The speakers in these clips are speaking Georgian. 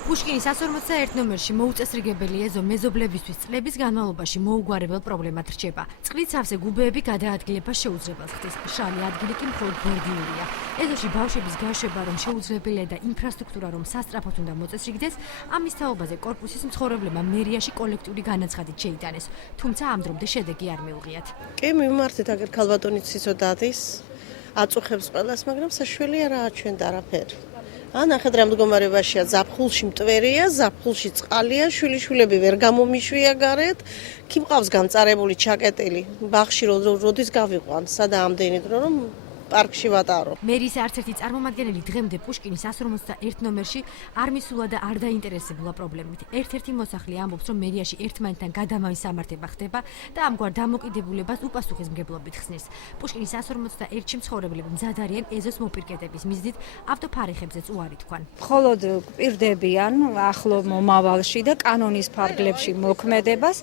პუშკინის 141 ნომერში მოუწესრიგებელი ეზო მეზობლებისთვის წლების განმავლობაში მოუგვარებელ პრობლემად რჩება. წყლით სავსე გუბეები გადაადგილებას შეუძლებელს ხდის. მშრალი ადგილი კი მხოლოდ გვერდიულია. ეზოში ბავშვების გაშვება რომ შეუძლებელია და ინფრასტრუქტურა რომ სასწრაფოდ უნდა მოწესრიგდეს, ამის თაობაზე კორპუსის მცხოვრებლებმა მერიაში კოლექტიური განაცხადით შეიტანეს. თუმცა ამ დრომდე შედეგი არ მიუღიათ. კი მიმართეთ აგერ ქალბატონი ციცოდადის აწუხებს ყველას, მაგრამ საშველი არაა ჩვენ არაფერი. ნახეთ რა მდგომარეობაშია, ზაფხულში მტვერია, ზაფხულში წყალია, შვილიშვილები ვერ გამომიშვია გარეთ, კი მყავს გამწარებული ჩაკეტილი, ბაღში როდის გავიყვან, სადა ამდენი დრო რომ პარკში ვატარო. მერის არც ერთი წარმომადგენელი დღემდე პუშკინის 151 ნომერში არ მისულა და არ დაინტერესებულა პრობლემით. ერთ-ერთი მოსახლე ამბობს, რომ მერიაში ერთმანეთთან გადამაისამართება ხდება და ამგვარ დამოკიდებულებას უპასუხისმგებლობით ხსნის. პუშკინის 151-ში მცხოვრებლები მზად არიან ეზოს მოპირკეთების მიზნით ავტოფარეხებზეც უარი თქვან. მხოლოდ გვპირდებიან ახლო მომავალში და კანონის ფარგლებში მოქმედებას.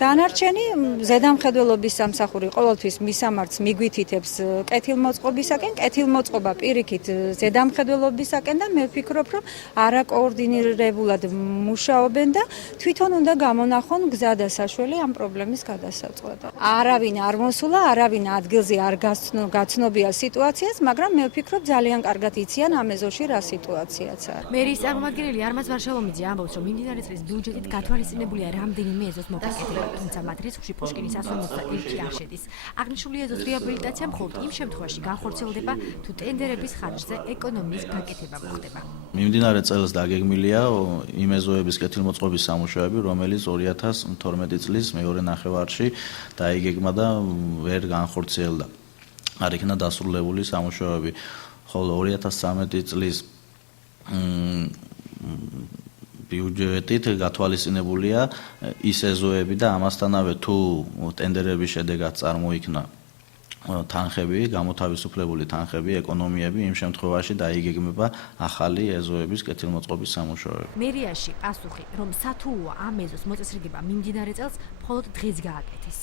დანარჩენი ზედამხედველობის სამსახური ყოველთვის მისამართს მიგვითითებს კეთილმოწყობა პირიქით ზედამხედველობისაკენ და მე ვფიქრობ, რომ არაკოორდინირებულად მუშაობენ და თვითონ უნდა გამონახონ გზა და საშველი ამ პრობლემის გადასაწყვეტად. არავინ არ მოსულა, არავინ ადგილზე არ გაცნობია სიტუაციას, მაგრამ მე ვფიქრობ ძალიან კარგად იციან ამ ეზოში რა სიტუაციაც არის. მერის წარმომადგენელი არმაზ ვარშავომიძე ამბობს, რომ მიმდინარე წლის ბიუჯეტით გათვალისწინებულია რამდენიმე ეზოს მოპირკეთება, თუმცა მათ რიცხვში პუშკინის 151 არ შედის. აღნიშნული ეზოს რეაბილიტაცია მხოლოდ იმ შემთხვევაში განხორციელდება, თუ ტენდერების ხარჯზე ეკონომიის გაკეთება მოხდება. მიმდინარე წელს დაგეგმილია იმ ეზოების კეთილმოწყობის სამუშაოები, რომელიც 2012 წლის მეორე ნახევარში დაიგეგმა და ვერ განხორციელდა. არ იქნა დასრულებული სამუშაოები, ხოლო 2013 წლის ბიუჯეტით გათვალისწინებულია ის ეზოები და ამასთანავე თუ ტენდერების შედეგად წარმოიქმნა თანხები, გამოთავისუფლებული თანხები, ეკონომიები, იმ შემთხვევაში დაიგეგმება ახალი ეზოების კეთილმოწყობის სამუშაოები. მერიაში პასუხი, რომ სათუოა ამ ეზოს მოწესრიგება მიმდინარე წელს მხოლოდ დღეს გააკეთეს.